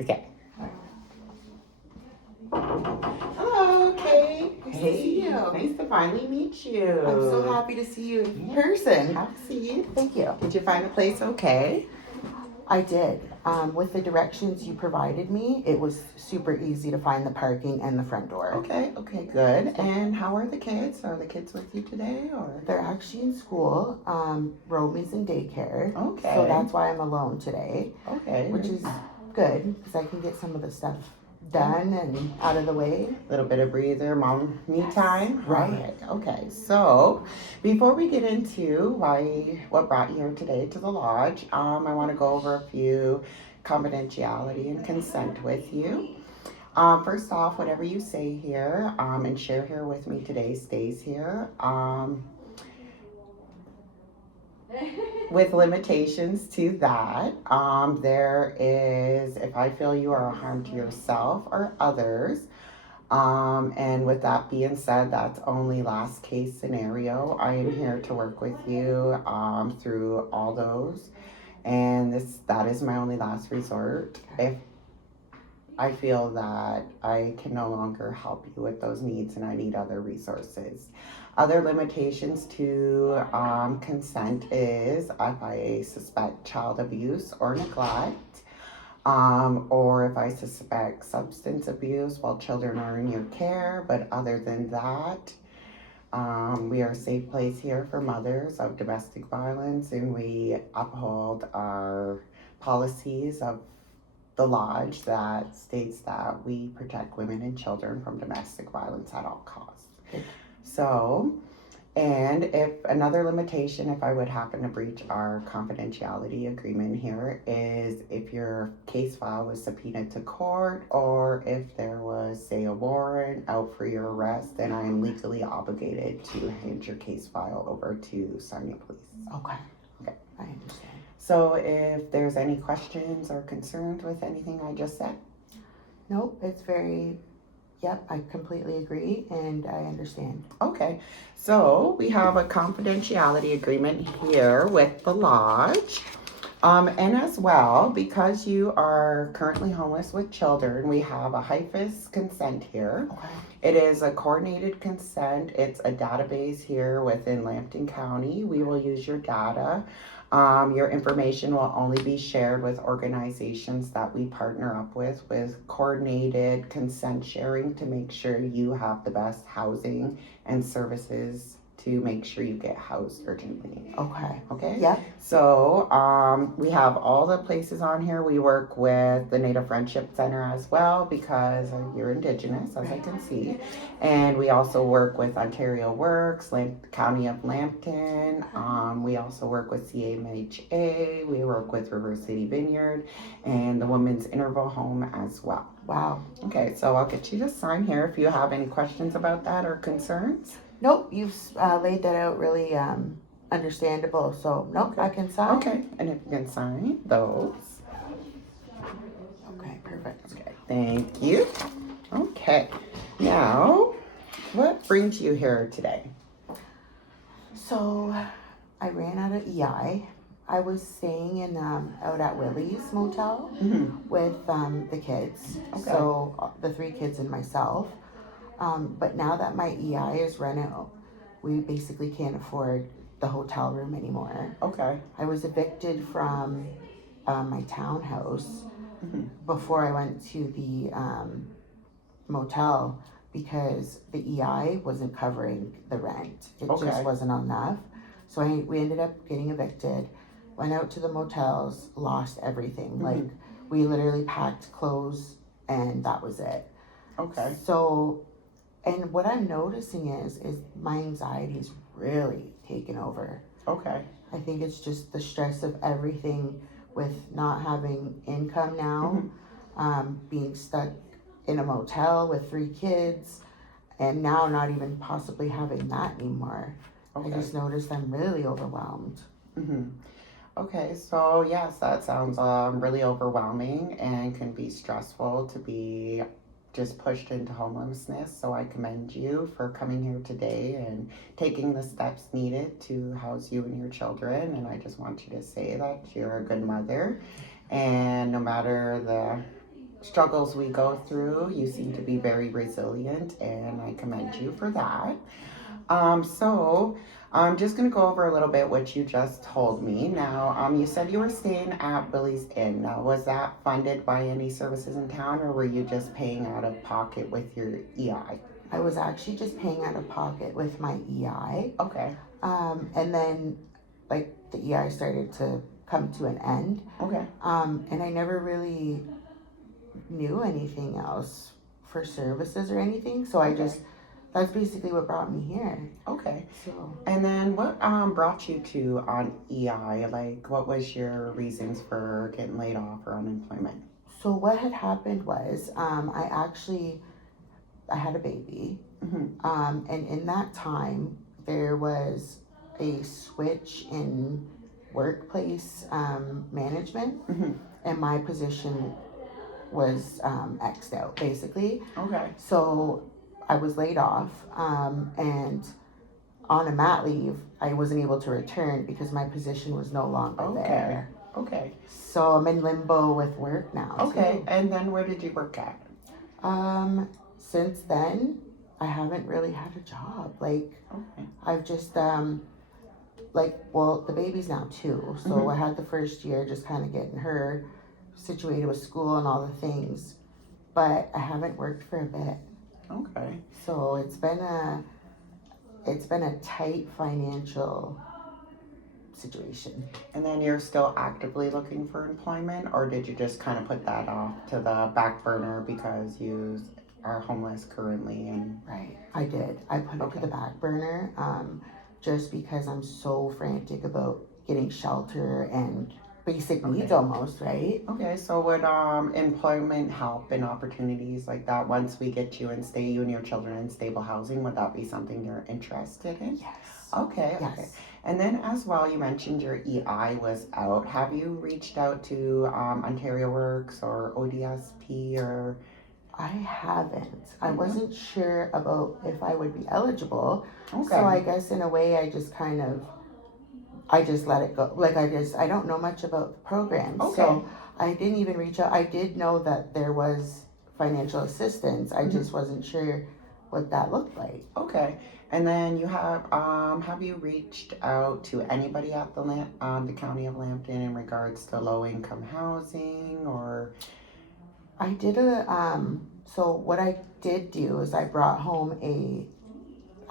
Okay. Hello, Kate. Nice to see you. Nice to finally meet you. I'm so happy to see you in person. Have a seat. Thank you. Did you find the place okay? I did. With the directions you provided me, it was super easy to find the parking and the front door. Okay, good. And how are the kids? Are the kids with you today, or? They're actually in school. Romy's in daycare. Okay. So that's why I'm alone today, Okay. which is good because I can get some of the stuff done and out of the way. A little bit of breather, mom me time. Right. Okay. So, before we get into what brought you here today to the lodge, I want to go over a few confidentiality and consent with you. First off, whatever you say here and share here with me today stays here. With limitations to that, there is, if I feel you are a harm to yourself or others, and with that being said, that's only last case scenario. I am here to work with you through all those, and that is my only last resort. If I feel that I can no longer help you with those needs and I need other resources. Other limitations to consent is if I suspect child abuse or neglect, or if I suspect substance abuse while children are in your care. But other than that, we are a safe place here for mothers of domestic violence, and we uphold our policies of the lodge that states that we protect women and children from domestic violence at all costs. So, and if another limitation, if I would happen to breach our confidentiality agreement here, is if your case file was subpoenaed to court, or if there was, say, a warrant out for your arrest, then I am legally obligated to hand your case file over to Sarnia Police. Okay. Okay. I understand. So if there's any questions or concerns with anything I just said? Nope, it's yep, I completely agree and I understand. Okay, so we have a confidentiality agreement here with the lodge. And as well, because you are currently homeless with children, we have a HIFIS consent here. Okay. It is a coordinated consent. It's a database here within Lambton County. We will use your data. Your information will only be shared with organizations that we partner up with coordinated consent sharing to make sure you have the best housing and services to make sure you get housed urgently. Okay? Yep. So we have all the places on here. We work with the Native Friendship Center as well because you're Indigenous, as I can see. And we also work with Ontario Works, County of Lambton. We also work with CMHA. We work with River City Vineyard and the Women's Interval Home as well. Wow. Okay, so I'll get you to sign here if you have any questions about that or concerns. Nope, you've laid that out really understandable. So, nope, Okay. I can sign. Okay, and if you can sign those. Okay, perfect. Okay, thank you. Okay, now, what brings you here today? So, I ran out of EI. I was staying in out at Willie's Motel with the kids. Okay. So, the 3 kids and myself. But now that my EI is run out, we basically can't afford the hotel room anymore. Okay. I was evicted from my townhouse before I went to the motel because the EI wasn't covering the rent. It just wasn't enough. So we ended up getting evicted, went out to the motels, lost everything. Like we literally packed clothes and that was it. Okay. So, and what I'm noticing is my anxiety is really taken over. Okay. I think it's just the stress of everything with not having income now, being stuck in a motel with 3 kids, and now not even possibly having that anymore. Okay. I just noticed I'm really overwhelmed. Okay, so yes, that sounds really overwhelming and can be stressful to be just pushed into homelessness. So I commend you for coming here today and taking the steps needed to house you and your children. And I just want you to say that you're a good mother, and no matter the struggles we go through, you seem to be very resilient, and I commend you for that. So I'm just going to go over a little bit what you just told me. Now, you said you were staying at Billy's Inn. Now, was that funded by any services in town, or were you just paying out of pocket with your EI? I was actually just paying out of pocket with my EI. Okay. And then, like, the EI started to come to an end. Okay. And I never really knew anything else for services or anything. So Okay. that's basically what brought me here. Okay. So, And then what brought you to on EI? Like, what was your reasons for getting laid off or unemployment? so what had happened was, I had a baby. Mm-hmm. And in that time, there was a switch in workplace management, Mm-hmm. and my position was X'd out, basically. Okay. So I was laid off, and on a mat leave, I wasn't able to return because my position was no longer Okay. there. Okay. So I'm in limbo with work now. Okay. too. And then where did you work at? Since then, I haven't really had a job. Like, Okay. I've just the baby's now 2, so Mhm. I had the first year just kind of getting her situated with school and all the things, but I haven't worked for a bit. Okay. So it's been a tight financial situation. And then you're still actively looking for employment, or did you just kind of put that off to the back burner because you are homeless currently? And Right. I did. I put it Okay. to the back burner, just because I'm so frantic about getting shelter and basic needs Okay. almost, right? okay, so would employment help and opportunities like that once we get you and you and your children in stable housing? Would that be something you're interested in? Yes. Okay. Okay. Yes. And then as well, you mentioned your EI was out. Have you reached out to Ontario Works or ODSP or? I haven't. I Mhm. wasn't sure about if I would be eligible. Okay. So I guess in a way I just let it go. Like I don't know much about the program. Okay. So I didn't even reach out. I did know that there was financial assistance. I Mhm. just wasn't sure what that looked like. Okay. And then you have you reached out to anybody at the county of Lambton in regards to low income housing or? I did so what I did do is I brought home a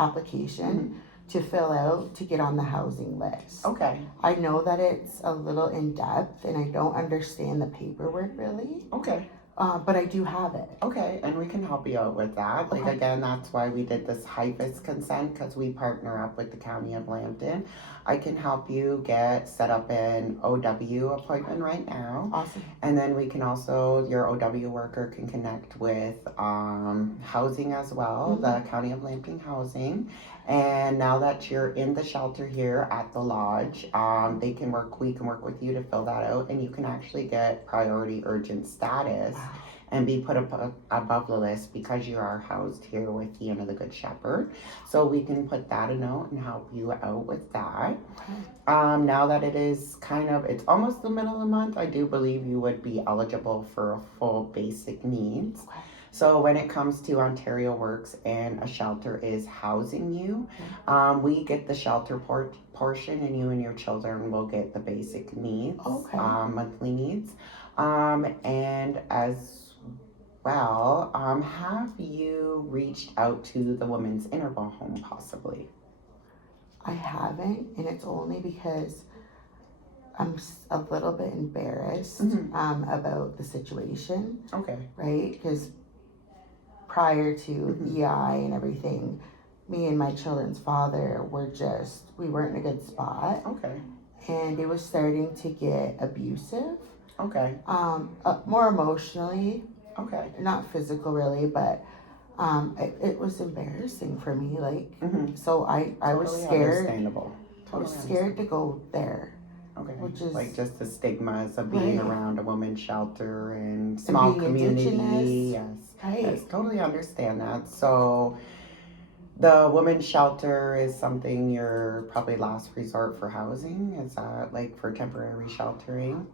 application to fill out to get on the housing list. Okay. I know that it's a little in depth and I don't understand the paperwork really, Okay. but I do have it. Okay, and we can help you out with that. Like, Okay. again, that's why we did this HIFIS consent, because we partner up with the County of Lambton. I can help you get set up an OW appointment right now. Awesome. And then we can also, your OW worker can connect with housing as well, the County of Lambton Housing. And now that you're in the shelter here at the lodge, we can work with you to fill that out, and you can actually get priority urgent status Wow. and be put above the list because you are housed here with Ian of the Good Shepherd. So we can put that a note and help you out with that. Okay. Now that it's almost the middle of the month, I do believe you would be eligible for a full basic needs. Okay. So when it comes to Ontario Works and a shelter is housing you, we get the shelter portion, and you and your children will get the basic needs, Okay. monthly needs. And as well, have you reached out to the Women's Interval Home possibly? I haven't, and it's only because I'm a little bit embarrassed about the situation, Okay. right? Because prior to Mhm. EI and everything, me and my children's father we weren't in a good spot, Okay. and it was starting to get abusive, Okay. more emotionally, Okay. not physical really, but it was embarrassing for me, like, Mm-hmm. so I was Totally scared. Understandable. I was Totally scared to go there. Okay. Which is like just the stigmas of being right. around a women's shelter and small being community. Indigenous. Yes. Right. Yes, totally understand that. So the women's shelter is something your probably last resort for housing. Is that like for temporary sheltering?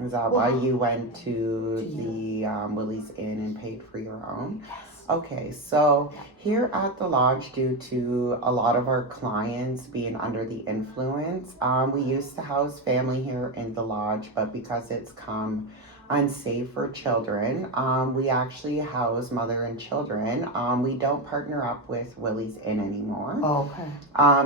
Is that why Well, you went to to the Willie's Inn and paid for your own? yes. Okay, so here at the lodge, due to a lot of our clients being under the influence, we used to house family here in the lodge, but because it's come unsafe for children, we actually house mother and children. We don't partner up with Willie's Inn anymore. Oh, okay.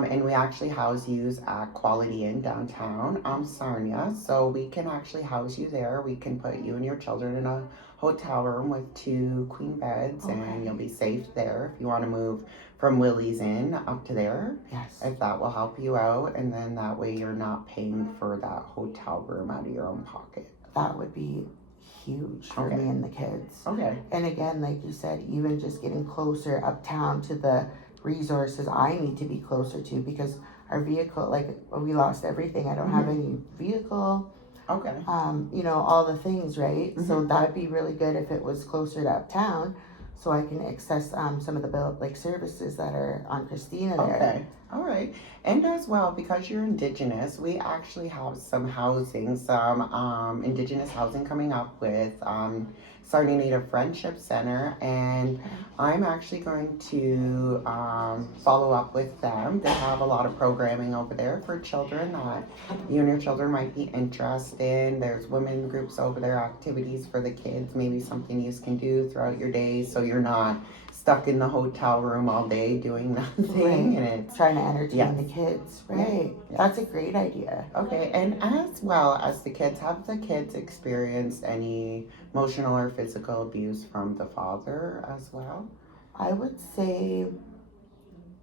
And we actually house you at Quality Inn downtown, Sarnia. So we can actually house you there. We can put you and your children in a hotel room with 2 queen beds, Okay. and you'll be safe there if you want to move from Willie's Inn up to there, Yes. if that will help you out. And then that way you're not paying for that hotel room out of your own pocket. That would be huge for Okay. me and the kids. Okay. And again, like you said, even just getting closer uptown to the resources I need to be closer to, because our vehicle, like, we lost everything. I don't have any vehicle, Okay. all the things, right? So Mhm. that'd be really good if it was closer to uptown, so I can access some of the services that are on Christina there. Okay. All right. And as well, because you're Indigenous, we actually have some housing, some Indigenous housing coming up with Sarnia Native Friendship Center. And I'm actually going to follow up with them. They have a lot of programming over there for children that you and your children might be interested in. There's women groups over there, activities for the kids, maybe something you can do throughout your day so you're not stuck in the hotel room all day doing nothing. Right. And it's Trying to entertain Yes. the kids, right? Yes. That's a great idea. okay. And as well as the kids, have the kids experienced any emotional or physical abuse from the father as well? I would say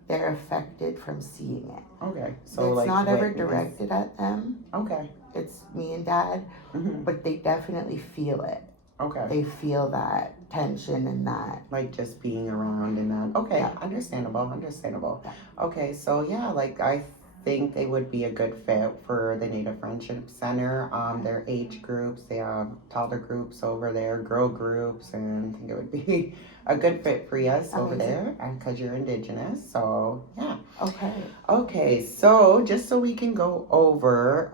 they're affected from seeing it. Okay. So It's like not ever witness. directed at them. Okay. It's me and dad, hmm but they definitely feel it. Okay. They feel that tension and that. Like just being around and that. Okay. Yeah. Understandable. Yeah. Okay. So yeah, like I think they would be a good fit for the Native Friendship Center. Their age groups, they have toddler groups over there, girl groups, and I think it would be a good fit for us over Amazing. there, and because you're Indigenous. So yeah. Okay. Okay. So just so we can go over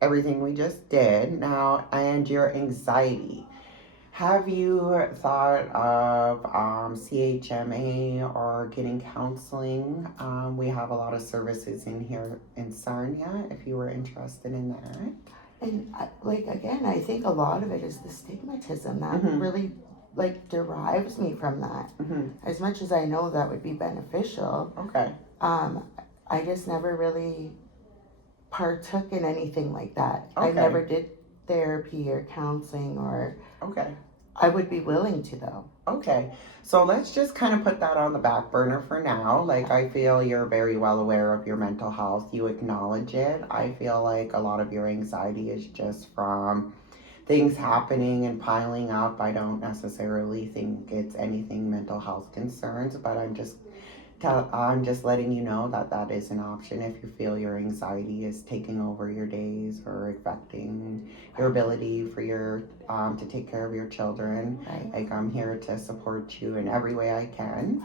everything we just did now and your anxiety. Have you thought of CHMA or getting counseling? We have a lot of services in here in Sarnia if you were interested in that. And again, I think a lot of it is the stigmatism that Mhm. really derives me from that. hmm As much as I know that would be beneficial, Okay. I just never really partook in anything like that. I Okay. never did therapy or counseling, or Okay. I would be willing to though. Okay. So let's just kind of put that on the back burner for now. Like, I feel you're very well aware of your mental health. You acknowledge it. I feel like a lot of your anxiety is just from things happening and piling up. I don't necessarily think it's anything mental health concerns, but I'm just letting you know that that is an option if you feel your anxiety is taking over your days or affecting your ability for your to take care of your children. Right. Like, I'm here to support you in every way I can.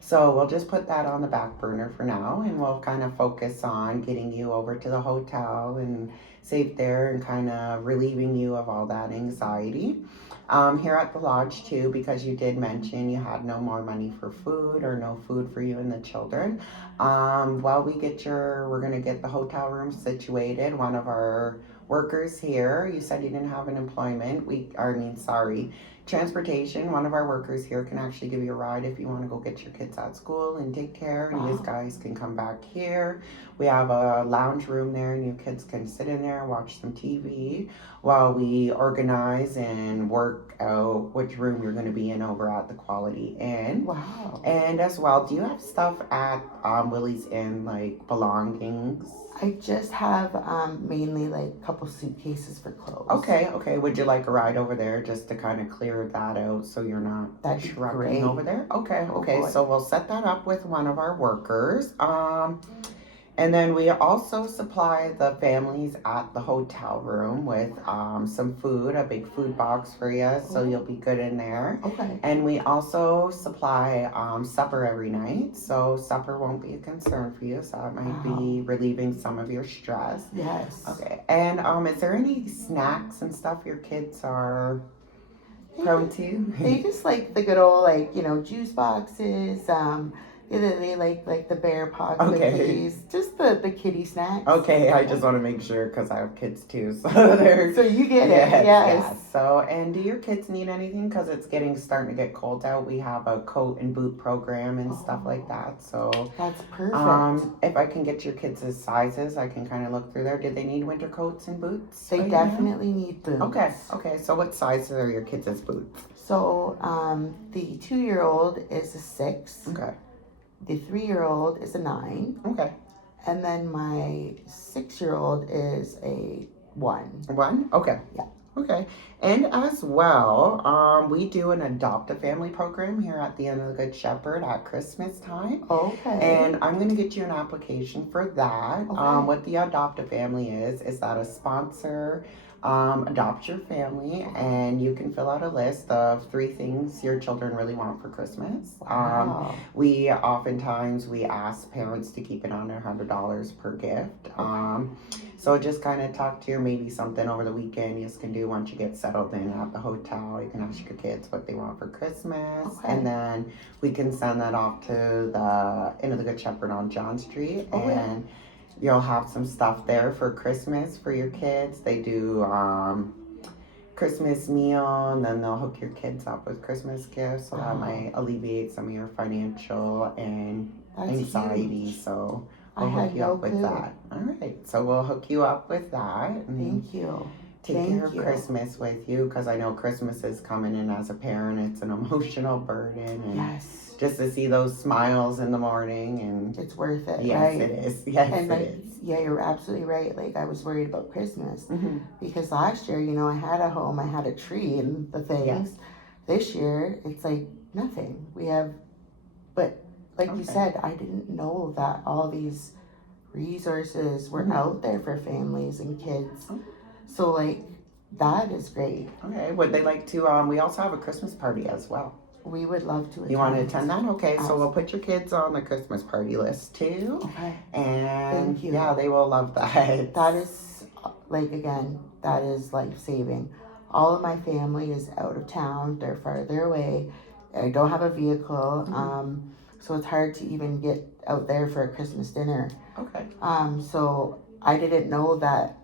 So we'll just put that on the back burner for now, and we'll kind of focus on getting you over to the hotel and safe there and kind of relieving you of all that anxiety. Here at the lodge too, because you did mention you had no more money for food or no food for you and the children. While we're gonna get the hotel room situated. One of our workers here, you said you didn't have an employment. Transportation. One of our workers here can actually give you a ride if you want to go get your kids at school and take care. And you Wow. guys can come back here. We have a lounge room there, and you kids can sit in there, watch some TV while we organize and work out which room you're going to be in over at the Quality Inn. Wow. And as well, do you have stuff at Willie's Inn, like belongings? I just have mainly a couple suitcases for clothes. Okay. Would you like a ride over there just to kind of clear that out so you're not That'd be trucking great. over there? Okay. boy. So we'll set that up with one of our workers. And then we also supply the families at the hotel room with some food, a big food box for you, so you'll be good in there. Okay. And we also supply supper every night, so supper won't be a concern for you, so that might be relieving some of your stress. Yes. Okay. And is there any snacks and stuff your kids are prone to? They just like the good old, like, juice boxes. They like the bear pots with cookies. Just the kitty snacks. Okay, I just want to make sure because I have kids too, so they're. So you get it, yes. So, and do your kids need anything? Because it's starting to get cold out. We have a coat and boot program and stuff like that. So that's perfect. If I can get your kids' sizes, I can kind of look through there. Do they need winter coats and boots? They definitely need boots. Okay. So what sizes are your kids' boots? So the 2-year-old is a 6. Okay. The 3-year-old is a 9. Okay. And then my 6-year-old is a 1. 1? Okay. Yeah. Okay. And as well, we do an adopt a family program here at the End of the Good Shepherd at Christmas time. Okay. And I'm going to get you an application for that. Okay. What the adopt a family is that a sponsor adopt your family, and you can fill out a list of 3 things your children really want for Christmas. Wow. We oftentimes ask parents to keep it under $100 per gift. So just kind of talk to your maybe something over the weekend you can do once you get settled in at the hotel. You can ask your kids what they want for Christmas, and then we can send that off to the Inn of the Good Shepherd on John Street, and you'll have some stuff there for Christmas for your kids. They do Christmas meal, and then they'll hook your kids up with Christmas gifts, so that might alleviate some of your financial and anxiety. Huge. So we'll hook you up with that. All right, so we'll hook you up with that. And Thank you. Take care of Christmas with you, because I know Christmas is coming, and as a parent, it's an emotional burden. And yes. Just to see those smiles in the morning, and it's worth it. Yes, right? it is. Yes, and it is. Yeah, you're absolutely right. Like, I was worried about Christmas because last year, I had a home, I had a tree and the things. Yes. This year, it's like nothing. We have, but like you said, I didn't know that all these resources were out there for families and kids. So, like, that is great. Okay, would they like to, we also have a Christmas party as well. We would love to attend. You want to attend that? Okay, so we'll put your kids on the Christmas party list too. Okay. And Thank you. Yeah, they will love that. That is, like, again, that is life-saving. All of my family is out of town. They're farther away. I don't have a vehicle. So it's hard to even get out there for a Christmas dinner. Okay. So I didn't know that,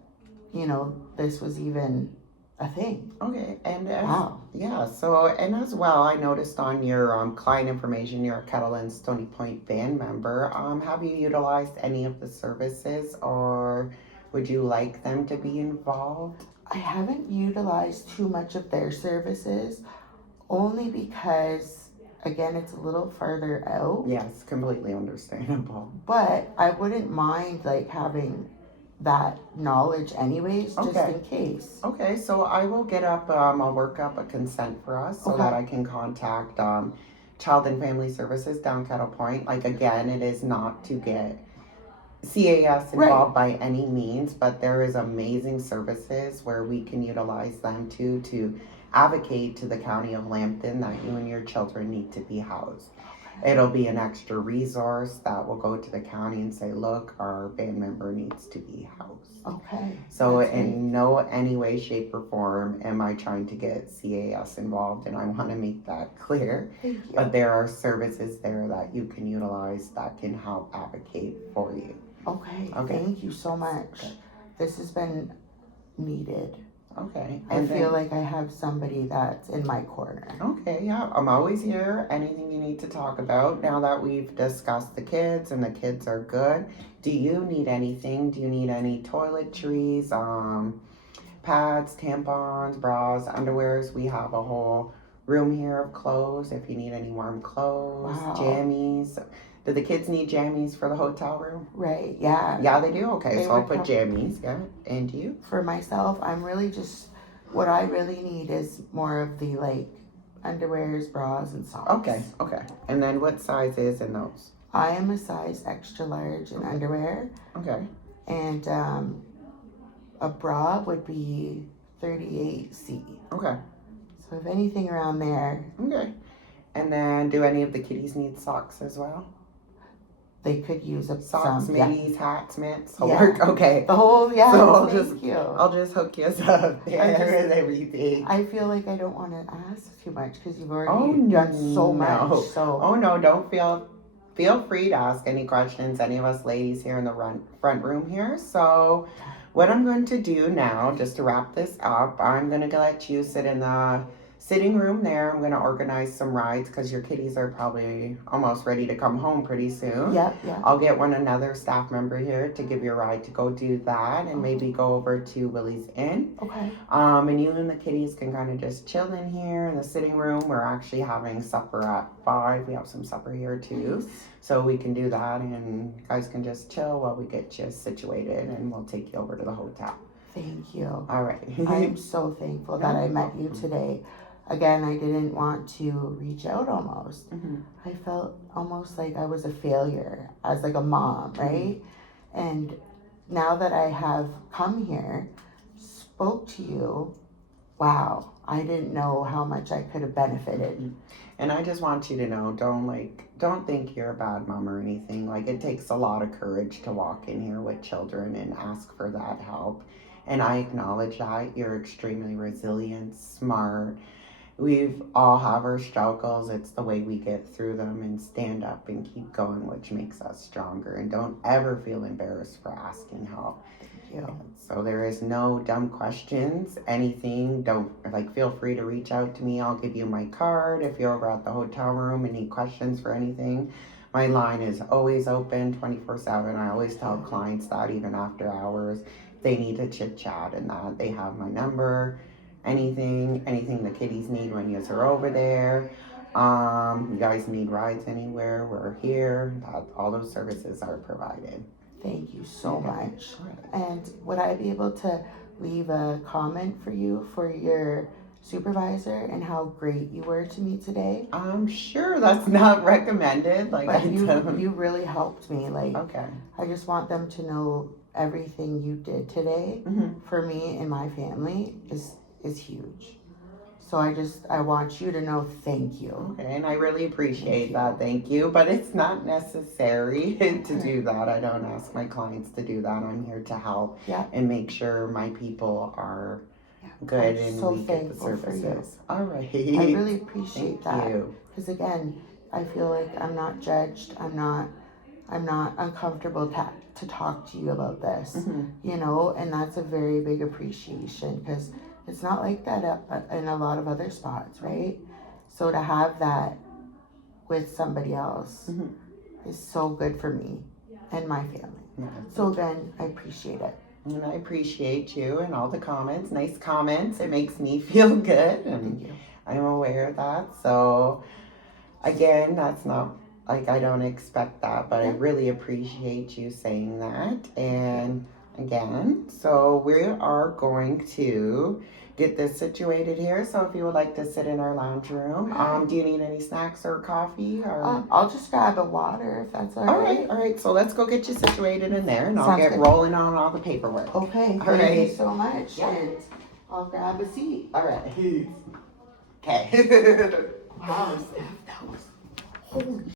this was even a thing. Okay, and wow. Yeah, so, and as well, I noticed on your client information, you're a Kettle and Stony Point band member. Have you utilized any of the services, or would you like them to be involved? I haven't utilized too much of their services, only because, again, it's a little farther out. Yes, completely understandable. But I wouldn't mind, like, having that knowledge anyways, just in case. Okay, so I will get up, I'll work up a consent for us so that I can contact Child and Family Services down Kettle Point. Like, again, it is not to get CAS involved by any means, but there is amazing services where we can utilize them to advocate to the County of Lambton that you and your children need to be housed. It'll be an extra resource that will go to the county and say, look, our band member needs to be housed. Okay. So in no any way, shape, or form am I trying to get CAS involved, and I want to make that clear. Thank you. But there are services there that you can utilize that can help advocate for you. Okay. Thank you so much. This has been needed. Okay. I feel like I have somebody that's in my corner. Okay, yeah. I'm always here. Anything you need to talk about. Now that we've discussed the kids and the kids are good, do you need anything? Do you need any toiletries, pads, tampons, bras, underwears? We have a whole room here of clothes if you need any warm clothes, jammies. Do the kids need jammies for the hotel room? Right, yeah. Yeah, they do? Okay, so I'll put jammies, yeah. And you? For myself, I'm really just, what I really need is more of the, like, underwears, bras, and socks. Okay. And then what size is in those? I am a size extra large in underwear, Okay. and a bra would be 38C. Okay. So if anything around there, Okay. And then, do any of the kitties need socks as well? they could use a Socks, some. middies, hats, mitts, will Yeah. work. Okay. The whole, yeah, So thank you. I'll just hook you up there and everything. I feel like I don't want to ask too much because you've already Oh, done so no. much. So Oh no, don't feel free to ask any questions, any of us ladies here in the front room here. So what I'm going to do now, just to wrap this up, I'm going to let you sit in the sitting room there. I'm going to organize some rides because your kitties are probably almost ready to come home pretty soon. yeah. I'll get another staff member here to give you a ride to go do that, and maybe go over to Willie's Inn. Okay. And you and the kitties can kind of just chill in here in the sitting room. We're actually having supper at 5. We have some supper here too. So we can do that, and you guys can just chill while we get you situated, and we'll take you over to the hotel. Thank you. All right. I'm so thankful that I met you today. Again, I didn't want to reach out almost. Mhm. I felt almost like I was a failure as like a mom, right? And now that I have come here, spoke to you, wow, I didn't know how much I could have benefited. And I just want you to know, don't think you're a bad mom or anything. Like, it takes a lot of courage to walk in here with children and ask for that help. And I acknowledge that. You're extremely resilient, smart. We've all have our struggles. It's the way we get through them and stand up and keep going, which makes us stronger. And don't ever feel embarrassed for asking help. Thank you. So there is no dumb questions, anything. Don't feel free to reach out to me. I'll give you my card if you're over at the hotel room and need questions for anything. My line is always open 24/7. I always tell clients that even after hours, they need to chit chat and that they have my number. Anything the kitties need when you're over there. You guys need rides anywhere, we're here. All those services are provided. Thank you so much. Right. And would I be able to leave a comment for you for your supervisor and how great you were to me today? I'm sure that's not recommended. But you really helped me. Okay. I just want them to know everything you did today for me and my family is huge. So I want you to know thank you. Okay, and I really appreciate that. Thank you. But it's not necessary to do that. I don't ask my clients to do that. I'm here to help and make sure my people are good and so we get the thankful for you. services. All right. I really appreciate Thank that. you. Because again, I feel like I'm not judged. I'm not uncomfortable to talk to you about this. You know, and that's a very big appreciation because it's not like that in a lot of other spots, right? So to have that with somebody else is so good for me and my family. Yeah. So again, I appreciate it. And I appreciate you and all the comments, nice comments. It makes me feel good, and Thank you. I'm aware of that. So again, that's not I don't expect that, but I really appreciate you saying that. And again, so we are going to get this situated here. So if you would like to sit in our lounge room, do you need any snacks or coffee? Or I'll just grab a water if that's all right. All right. So let's go get you situated in there, and I'll Sounds get good. rolling on all the paperwork. Okay. All Thank right. you so much. Yeah. And I'll grab a seat. All right. Okay. Wow, that was holy